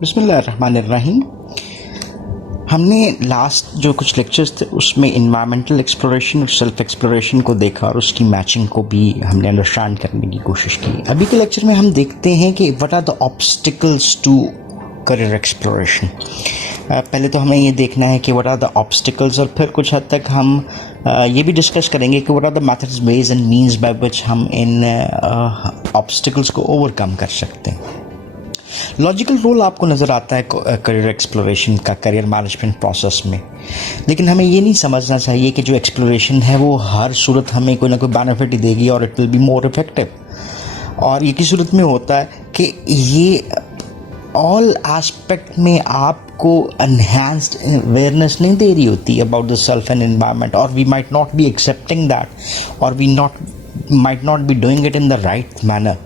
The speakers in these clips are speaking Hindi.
बिस्मिल्लाहिर्रहमानिर्रहीम। हमने लास्ट जो कुछ लेक्चर्स थे उसमें इन्वायरमेंटल एक्सप्लोरेशन और सेल्फ एक्सप्लोरेशन को देखा और उसकी मैचिंग को भी हमने अंडरस्टैंड करने की कोशिश की। अभी के लेक्चर में हम देखते हैं कि what are the obstacles to career exploration. पहले तो हमें ये देखना है कि व्हाट आर द ऑब्स्टिकल्स, और फिर कुछ हद तक हम ये भी डिस्कस करेंगे कि what are the methods, ways and means by which हम इन ऑब्स्टिकल्स को ओवरकम कर सकते हैं। लॉजिकल रोल आपको नज़र आता है करियर एक्सप्लोरेशन का करियर मैनेजमेंट प्रोसेस में, लेकिन हमें ये नहीं समझना चाहिए कि जो एक्सप्लोरेशन है वो हर सूरत हमें कोई ना कोई बेनिफिट ही देगी और it will be more effective. और ये किस सूरत में होता है कि ये ऑल एस्पेक्ट में आपको एनहांस्ड अवेयरनेस नहीं दे रही होती about the self and environment, और we might not be accepting that, और we might not be doing it in the right manner.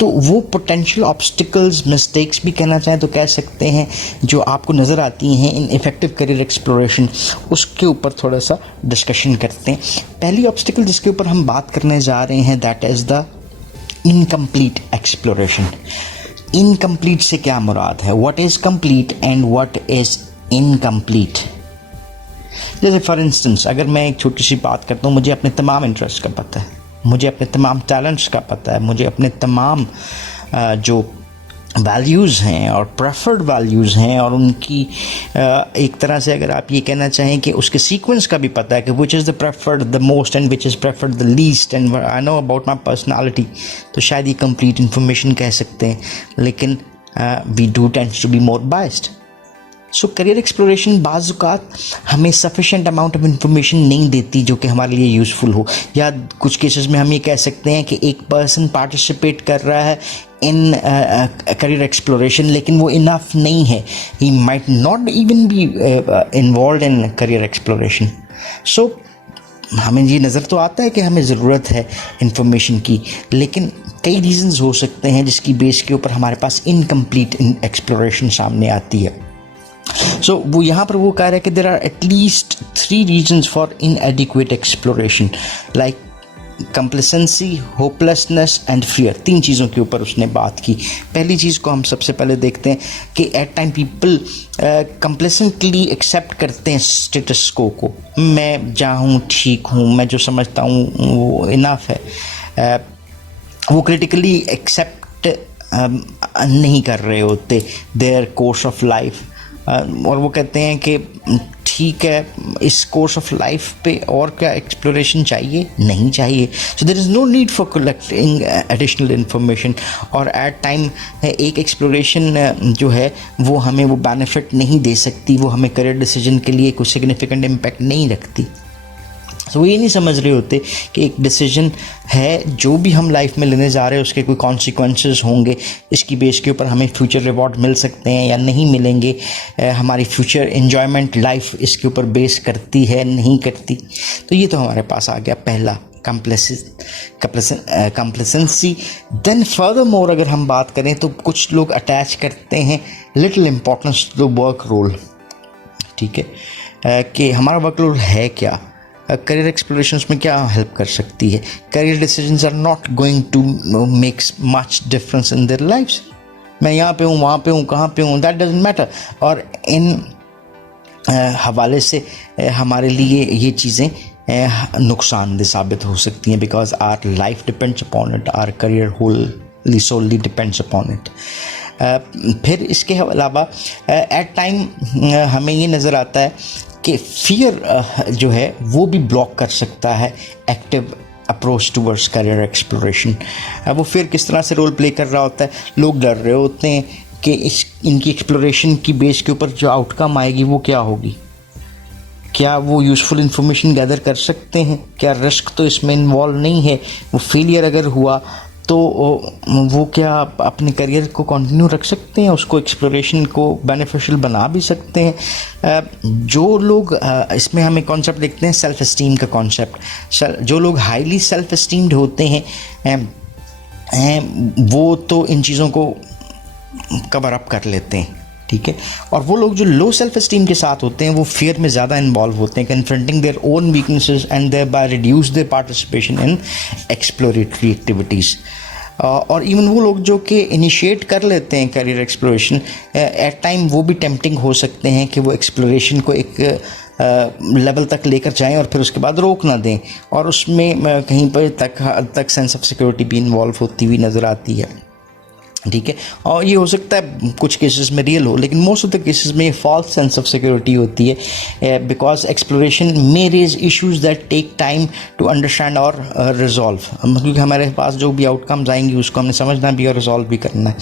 तो वो पोटेंशियल ऑब्स्टिकल्स, मिस्टेक्स भी कहना चाहें तो कह सकते हैं, जो आपको नज़र आती हैं इन इफेक्टिव करियर एक्सप्लोरेशन, उसके ऊपर थोड़ा सा डिस्कशन करते हैं। पहली ऑब्स्टिकल जिसके ऊपर हम बात करने जा रहे हैं that is the incomplete exploration. Incomplete से क्या मुराद है? What is complete and what is incomplete. जैसे फॉर इंस्टेंस अगर मैं एक छोटी सी बात करता हूँ, मुझे अपने तमाम इंटरेस्ट का पता है, मुझे अपने तमाम टैलेंट्स का पता है, मुझे अपने तमाम जो वैल्यूज़ हैं और प्रेफर्ड वैल्यूज़ हैं और उनकी एक तरह से अगर आप ये कहना चाहें कि उसके सीक्वेंस का भी पता है कि which is the preferred the most and which is preferred the least, and I know about my personality, तो शायद ये कंप्लीट इन्फॉर्मेशन कह सकते हैं, लेकिन we do tends to be more biased. So career exploration बाज़ औक़ात हमें सफिशेंट अमाउंट ऑफ इंफॉर्मेशन नहीं देती जो कि हमारे लिए यूज़फुल हो, या कुछ केसेस में हम ये कह सकते हैं कि एक पर्सन पार्टिसिपेट कर रहा है इन करियर एक्सप्लोरेशन लेकिन वो इनफ नहीं है, he might not even be involve in career exploration. सो हमें ये नज़र तो आता है कि हमें ज़रूरत है इंफॉर्मेशन की, लेकिन कई रीज़न्स हो सकते हैं जिसकी बेस के ऊपर हमारे पास इनकम्प्लीट एक्सप्लोरेशन सामने आती है। सो वो यहाँ पर वो कह रहा है कि there are at least 3 reasons for inadequate exploration, like complacency, hopelessness and fear. 3 चीज़ों के ऊपर उसने बात की। पहली चीज़ को हम सबसे पहले देखते हैं कि एट टाइम पीपल कंप्लेसेंटली एक्सेप्ट करते हैं स्टेटस को, मैं जहाँ हूँ ठीक हूँ, मैं जो समझता हूँ वो इनफ है। वो क्रिटिकली एक्सेप्ट नहीं कर रहे होते देयर कोर्स ऑफ लाइफ, और वो कहते हैं कि ठीक है, इस कोर्स ऑफ लाइफ पे और क्या एक्सप्लोरेशन चाहिए, नहीं चाहिए। So there is no need for collecting additional information, और एट टाइम एक एक्सप्लोरेशन जो है वो हमें वो बेनिफिट नहीं दे सकती, वो हमें करियर डिसीजन के लिए कुछ सिग्निफिकेंट इम्पैक्ट नहीं रखती। तो वो ये नहीं समझ रहे होते कि एक डिसीजन है जो भी हम लाइफ में लेने जा रहे हैं उसके कोई कॉन्सिक्वेंसेस होंगे, इसकी बेस के ऊपर हमें फ्यूचर रिवॉर्ड मिल सकते हैं या नहीं मिलेंगे, हमारी फ्यूचर एन्जॉयमेंट लाइफ इसके ऊपर बेस करती है नहीं करती। तो ये तो हमारे पास आ गया पहला कंप्लेसेंसी। देन फर्दर मोर अगर हम बात करें तो कुछ लोग अटैच करते हैं little importance to the work role, ठीक है, कि हमारा वर्क रोल है क्या, करियर एक्सप्लोरेशंस में क्या हेल्प कर सकती है। Career decisions are not going to make much difference in their lifes. मैं यहाँ पे हूँ, वहाँ पे हूँ, कहाँ पे हूँ, दैट डजंट मैटर। और इन हवाले से हमारे लिए ये चीज़ें नुकसानदेह साबित हो सकती हैं, because our life depends upon it, our career wholly solely depends upon it. फिर इसके अलावा एट टाइम हमें ये नज़र आता है कि फियर जो है वो भी ब्लॉक कर सकता है active approach towards career exploration. वो फिर किस तरह से रोल प्ले कर रहा होता है, लोग डर रहे होते हैं कि इनकी एक्सप्लोरेशन की बेस के ऊपर जो आउटकम आएगी वो क्या होगी, क्या वो यूज़फुल इन्फॉर्मेशन गैदर कर सकते हैं, क्या रिस्क तो इसमें इन्वॉल्व नहीं है, वो फेलियर अगर हुआ तो वो क्या अपने करियर को कंटिन्यू रख सकते हैं, उसको एक्सप्लोरेशन को बेनिफिशियल बना भी सकते हैं। जो लोग इसमें हमें कॉन्सेप्ट देखते हैं सेल्फ एस्टीम का कॉन्सेप्ट, जो लोग हाईली सेल्फ एस्टीम्ड होते हैं वो तो इन चीज़ों को कवर अप कर लेते हैं, ठीक है। और वो लोग जो लो सेल्फ एस्टीम के साथ होते हैं वो फियर में ज़्यादा इन्वॉल्व होते हैं, confronting their own weaknesses and thereby reduce their participation in exploratory activities. और इवन वो लोग जो कि इनिशिएट कर लेते हैं करियर एक्सप्लोरेशन, एट टाइम वो भी टेम्पटिंग हो सकते हैं कि वो एक्सप्लोरेशन को एक लेवल तक लेकर जाएं और फिर उसके बाद रोक ना दें, और उसमें कहीं पर तक सेंस ऑफ सिक्योरिटी भी इन्वॉल्व होती हुई नज़र आती है। ठीक है, और ये हो सकता है कुछ केसेस में रियल हो, लेकिन मोस्ट ऑफ द केसेस में फॉल्स सेंस ऑफ सिक्योरिटी होती है, because exploration may raise issues that take time to understand और रिजॉल्व, क्योंकि हमारे पास जो भी आउटकम्स आएंगी उसको हमने समझना भी और रिजॉल्व भी करना है।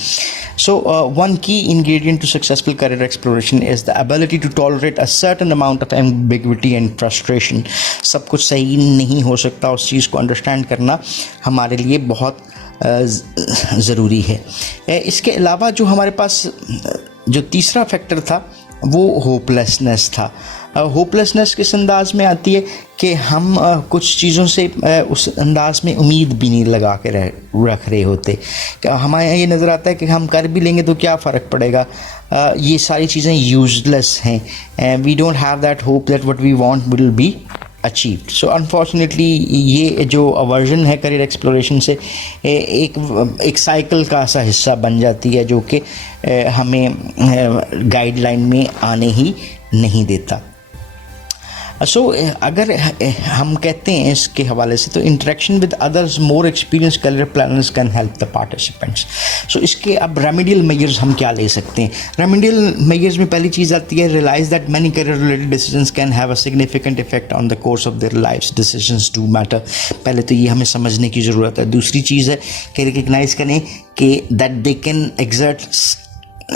So one key ingredient to successful career exploration is the ability to tolerate a certain amount of ambiguity and frustration. सब कुछ सही नहीं हो सकता, उस चीज़ को अंडरस्टैंड करना हमारे लिए बहुत ज़रूरी है। इसके अलावा जो हमारे पास जो तीसरा फैक्टर था वो होपलेसनेस था। होपलेसनेस किस अंदाज में आती है कि हम कुछ चीज़ों से उस अंदाज में उम्मीद भी नहीं लगा के रख रहे होते। हमारे ये नज़र आता है कि हम कर भी लेंगे तो क्या फ़र्क पड़ेगा, ये सारी चीज़ें यूजलेस हैं, we don't have that hope that what we want will be achieved. So unfortunately ये जो अवर्जन है करियर एक्सप्लोरेशन से एक साइकिल का सा हिस्सा बन जाती है, जो कि हमें गाइडलाइन में आने ही नहीं देता। सो अगर हम कहते हैं इसके हवाले से, तो interaction with others more experience career planners can help the participants. So इसके अब रेमेडियल मेजर्स हम क्या ले सकते हैं? रेमेडियल मेजर्स में पहली चीज़ आती है, realise that many career related decisions can have a significant effect on the course of their lifes, decisions do matter. पहले तो ये हमें समझने की ज़रूरत है। दूसरी चीज़ है कि रिकग्नाइज करें कि that they can exert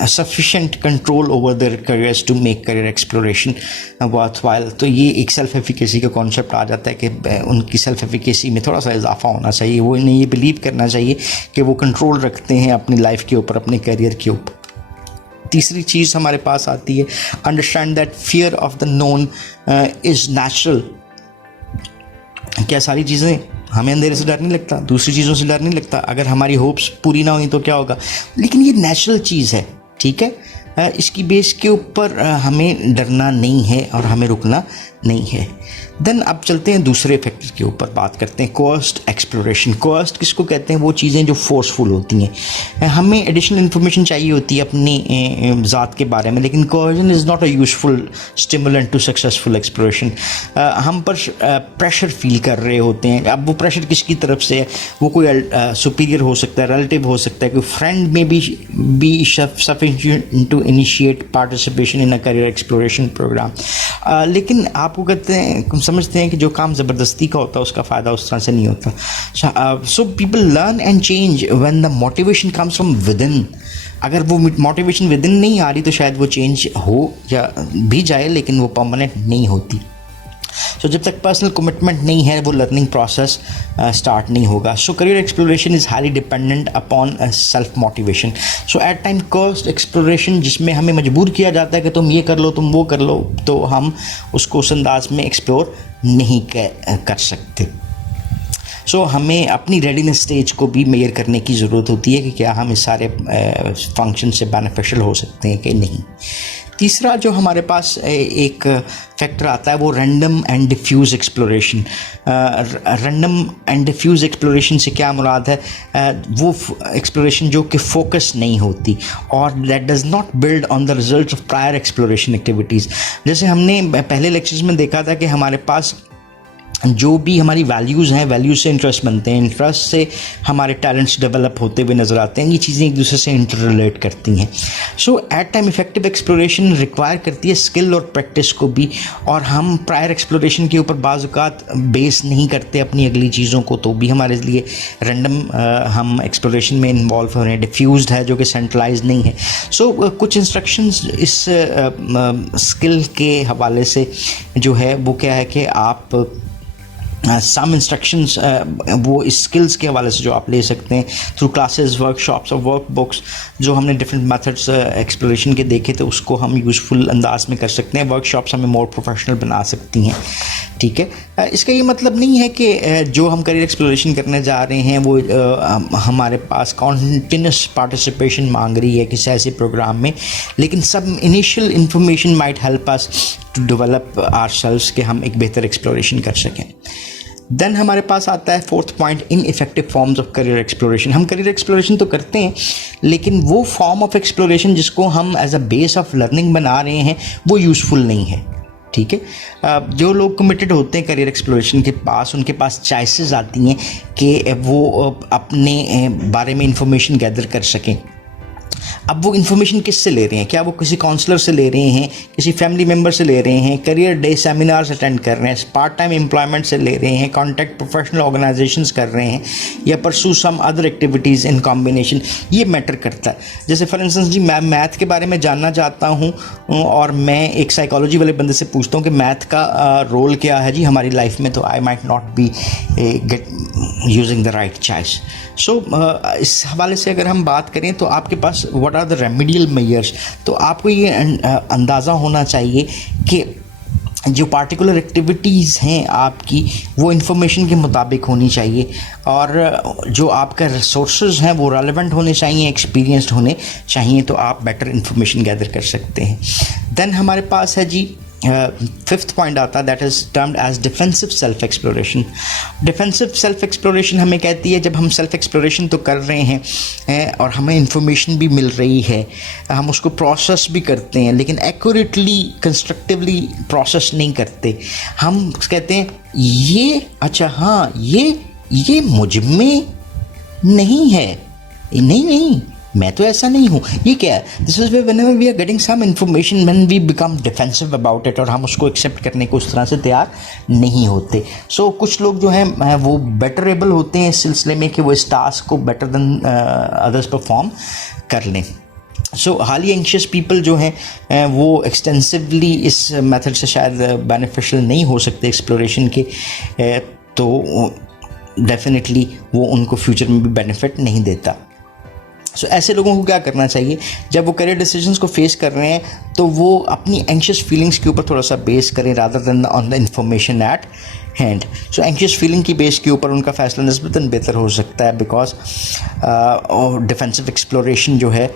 sufficient control over their careers to make career exploration worthwhile। तो ये एक सेल्फ एफिकेसी का कॉन्सेप्ट आ जाता है कि उनकी सेल्फ एफिकेसी में थोड़ा सा इजाफा होना चाहिए, वो इन्हें ये बिलीव करना चाहिए कि वो कंट्रोल रखते हैं अपनी लाइफ के ऊपर, अपने करियर के ऊपर। तीसरी चीज़ हमारे पास आती है, understand that fear of the known is natural. क्या सारी चीज़ें हमें अंधेरे से डर नहीं लगता, दूसरी चीज़ों से डर नहीं लगता? अगर हमारी होप्स पूरी ना हुई तो क्या होगा? लेकिन ये नेचुरल चीज़ है, ठीक है, इसकी बेस के ऊपर हमें डरना नहीं है और हमें रुकना नहीं है। देन अब चलते हैं दूसरे फैक्टर के ऊपर, बात करते हैं कोस्ट एक्सप्लोरेशन। कोस्ट किसको कहते हैं? वो चीज़ें जो फोर्सफुल होती हैं। हमें एडिशनल इन्फॉर्मेशन चाहिए होती है अपनी ज़ात के बारे में, लेकिन coercion is not a useful stimulant to successful exploration. हम पर प्रेशर फील कर रहे होते हैं। अब वो प्रेशर किसकी तरफ से है? वो कोई सुपीरियर हो सकता है, रिलेटिव हो सकता है, कोई friend may be sufficient to initiate participation in a career exploration programme. लेकिन आपको कहते हैं, समझते हैं कि जो काम ज़बरदस्ती का होता है उसका फ़ायदा उस तरह से नहीं होता। So people learn and change when the motivation comes from with in. अगर वो मोटिवेशन विद इन नहीं आ रही तो शायद वो चेंज हो या भी जाए, लेकिन वो परमानेंट नहीं होती। सो जब तक पर्सनल कमिटमेंट नहीं है, वो लर्निंग प्रोसेस स्टार्ट नहीं होगा। So career exploration is highly dependent upon self motivation. So at time cost exploration, जिसमें हमें मजबूर किया जाता है कि तुम ये कर लो, तुम वो कर लो, तो हम उसको उस अंदाज में एक्सप्लोर नहीं कर सकते। सो हमें अपनी रेडीनेस स्टेज को भी मेजर करने की ज़रूरत होती है कि क्या हम इस सारे फंक्शन से बेनिफिशियल हो सकते हैं कि नहीं। तीसरा जो हमारे पास एक फैक्टर आता है वो random and diffuse exploration. Random and diffuse exploration से क्या मुराद है? वो एक्सप्लोरेशन जो कि फोकस नहीं होती और that does not build on the results of prior exploration activities. जैसे हमने पहले लेक्चर्स में देखा था कि हमारे पास जो भी हमारी वैल्यूज़ हैं, वैल्यूज़ से इंटरेस्ट बनते हैं, इंटरेस्ट से हमारे टैलेंट्स डेवलप होते हुए नज़र आते हैं। ये चीज़ें एक दूसरे से इंटर रिलेट करती हैं। So at time effective exploration require करती है स्किल और प्रैक्टिस को भी, और हम प्रायर एक्सप्लोरेशन के ऊपर बाज़ औक़ात बेस नहीं करते अपनी अगली चीज़ों को, तो भी हमारे लिए रैंडम हम एक्सप्लोरेशन में इन्वॉल्व हो रहे हैं। डिफ्यूज़ड है जो कि सेंट्रलाइज नहीं है। सो कुछ इंस्ट्रक्शंस इस स्किल के हवाले से जो है वो क्या है कि आप सम इंस्ट्रक्शंस वो स्किल्स के हवाले से जो आप ले सकते हैं थ्रू क्लासेस, वर्कशॉप्स और वर्कबुक्स। जो हमने डिफरेंट मेथड्स एक्सप्लोरेशन के देखे थे उसको हम यूज़फुल अंदाज में कर सकते हैं। वर्कशॉप्स हमें मोर प्रोफेशनल बना सकती हैं, ठीक है। इसका ये मतलब नहीं है कि जो हम करियर एक्सप्लोरेशन करने जा रहे हैं वो हमारे पास कॉन्टिन्यूस पार्टिसिपेशन मांग रही है किसी ऐसे प्रोग्राम में, लेकिन सब initial information might help us to develop ourselves कि हम एक बेहतर एक्सप्लोरेशन कर सकें। देन हमारे पास आता है fourth point, ineffective forms of career exploration. हम करियर एक्सप्लोरेशन तो करते हैं, लेकिन वो फॉर्म ऑफ एक्सप्लोरेशन जिसको हम as a base of learning बना रहे हैं वो यूज़फुल नहीं है। ठीक है, जो लोग कमिटेड होते हैं करियर एक्सप्लोरेशन के पास, उनके पास चॉइसेस आती हैं कि वो अपने बारे में इंफॉर्मेशन गैदर कर सकें। अब वो इन्फॉर्मेशन किससे ले रहे हैं? क्या वो किसी काउंसलर से ले रहे हैं, किसी फैमिली मेम्बर से ले रहे हैं, करियर डे सेमिनार्स अटेंड कर रहे हैं, पार्ट टाइम एम्प्लॉयमेंट से ले रहे हैं, कॉन्टैक्ट प्रोफेशनल ऑर्गेनाइजेशंस कर रहे हैं, या pursue some other activities in combination? ये मैटर करता है। जैसे फॉर इंस्टेंस जी, मैं मैथ के बारे में जानना चाहता हूँ और मैं एक साइकोलॉजी वाले बंदे से पूछता हूँ कि मैथ का रोल क्या है जी हमारी लाइफ में, तो I might not be get using the right choice. So इस हवाले से अगर हम बात करें तो आपके पास what are the remedial measures, तो आपको ये अंदाज़ा होना चाहिए कि जो पार्टिकुलर एक्टिविटीज़ हैं आपकी वो इन्फॉर्मेशन के मुताबिक होनी चाहिए, और जो आपका रिसोर्सेज हैं वो रेलेवेंट होने चाहिए, एक्सपीरियंस्ड होने चाहिए, तो आप बेटर इन्फॉर्मेशन गैदर कर सकते हैं। देन हमारे पास है जी फिफ्थ पॉइंट आता है, that is termed as defensive self exploration. Defensive self exploration हमें कहती है जब हम सेल्फ एक्सप्लोरेशन तो कर रहे हैं और हमें इंफॉर्मेशन भी मिल रही है, हम उसको प्रोसेस भी करते हैं, लेकिन एक्यूरेटली कंस्ट्रक्टिवली प्रोसेस नहीं करते। हम कहते हैं ये अच्छा हाँ ये मुझ में नहीं है, नहीं मैं तो ऐसा नहीं हूँ, ये क्या है? This is whenever we are getting some information when we become defensive about it, और हम उसको एक्सेप्ट करने को उस तरह से तैयार नहीं होते। सो कुछ लोग जो हैं वो बेटर एबल होते हैं इस सिलसिले में कि वो इस टास्क को बेटर देन अदर्स परफॉर्म कर लें। सो हाईली एंशियस पीपल जो हैं वो एक्सटेंसिवली इस मेथड से शायद बेनिफिशियल नहीं हो सकते एक्सप्लोरेशन के, तो डेफिनेटली वो उनको फ्यूचर में भी बेनिफिट नहीं देता। सो ऐसे लोगों को क्या करना चाहिए? जब वो करियर डिसीजंस को फेस कर रहे हैं तो वो अपनी एंशियस फीलिंग्स के ऊपर थोड़ा सा बेस करें rather than on the information at hand. So anxious feeling की बेस के ऊपर उनका फैसला निस्बतन बेहतर हो सकता है, बिकॉज डिफेंसिव एक्सप्लोरेशन जो है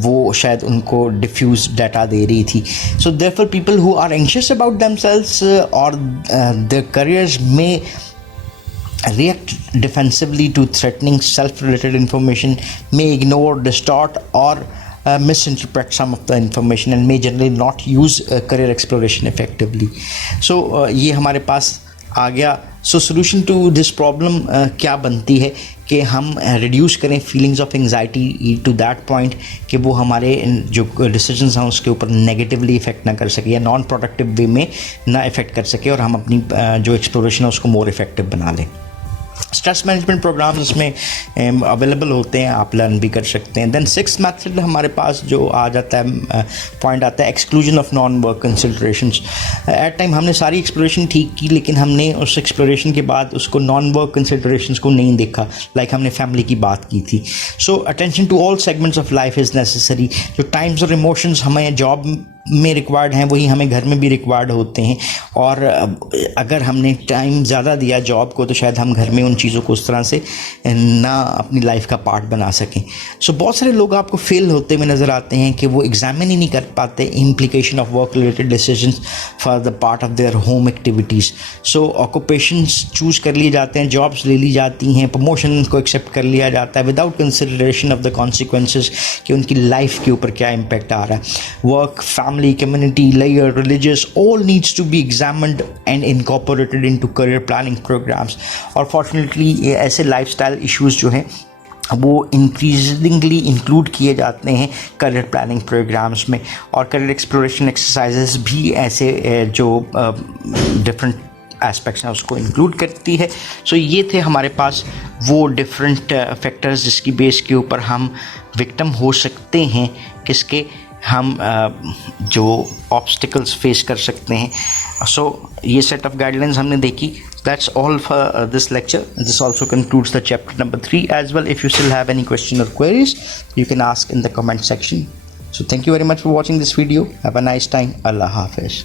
वो शायद उनको डिफ्यूज डाटा दे रही थी। So therefore people who are anxious about themselves और देयर करियर्स में react defensively to threatening self-related information, may ignore, distort or misinterpret some of the information and may generally not use career exploration effectively. So ये हमारे पास आ गया। So solution to this problem क्या बनती है कि हम रिड्यूस करें feelings of anxiety to that point कि वो हमारे जो डिसीजंस हैं उसके ऊपर नेगेटिवली इफेक्ट ना कर सके या नॉन प्रोडक्टिव वे में ना इफेक्ट कर सके, और हम अपनी जो एक्सप्लोरेशन है उसको मोर इफेक्टिव बना लें। स्ट्रेस मैनेजमेंट प्रोग्राम्स इसमें अवेलेबल होते हैं, आप लर्न भी कर सकते हैं। देन सिक्स मेथड हमारे पास जो आ जाता है पॉइंट आता है exclusion of non work considerations. At time हमने सारी एक्सप्लोरेशन ठीक की, लेकिन हमने उस एक्सप्लोरेशन के बाद उसको नॉन वर्क कंसिडरेशंस को नहीं देखा, लाइक हमने फैमिली की बात की थी। So attention to all segments of life is necessary. जो टाइम्स और इमोशंस हमें जॉब में रिक्वायर्ड हैं वही हमें घर में भी रिक्वायर्ड होते हैं, और अगर हमने टाइम ज़्यादा दिया जॉब को तो शायद हम घर में उन चीज़ों को उस तरह से ना अपनी लाइफ का पार्ट बना सकें। सो बहुत सारे लोग आपको फेल होते हुए नज़र आते हैं कि वो एग्जामिन ही नहीं कर पाते implication of work related decisions for the part of their home activities. So occupations choose कर लिए जाते हैं, जॉब्स ले ली जाती हैं, प्रमोशन को एक्सेप्ट कर लिया जाता है without consideration of the consequences कि उनकी लाइफ के ऊपर क्या इम्पेक्ट आ रहा है। Work, family, community, layer, religious, all needs to be examined and incorporated into career planning programs. और fortunately ऐसे lifestyle issues जो हैं वो इंक्रीजिंगली इंक्लूड किए जाते हैं करियर प्लानिंग प्रोग्राम्स में, और करियर एक्सप्लोरेशन एक्सरसाइजेस भी ऐसे जो डिफरेंट एस्पेक्ट्स हैं उसको इंक्लूड करती है। सो ये थे हमारे पास वो डिफरेंट फैक्टर्स जिसकी बेस के ऊपर हम विक्टिम हो सकते हैं, किसके हम जो ऑब्स्टिकल्स फेस कर सकते हैं। सो ये सेट ऑफ गाइडलाइंस हमने देखी। That's all for this lecture. This also concludes the chapter number 3 as well. If you still have any question or queries, you can ask in the comment section. So thank you very much for watching this video. Have a nice time. Allah Hafiz.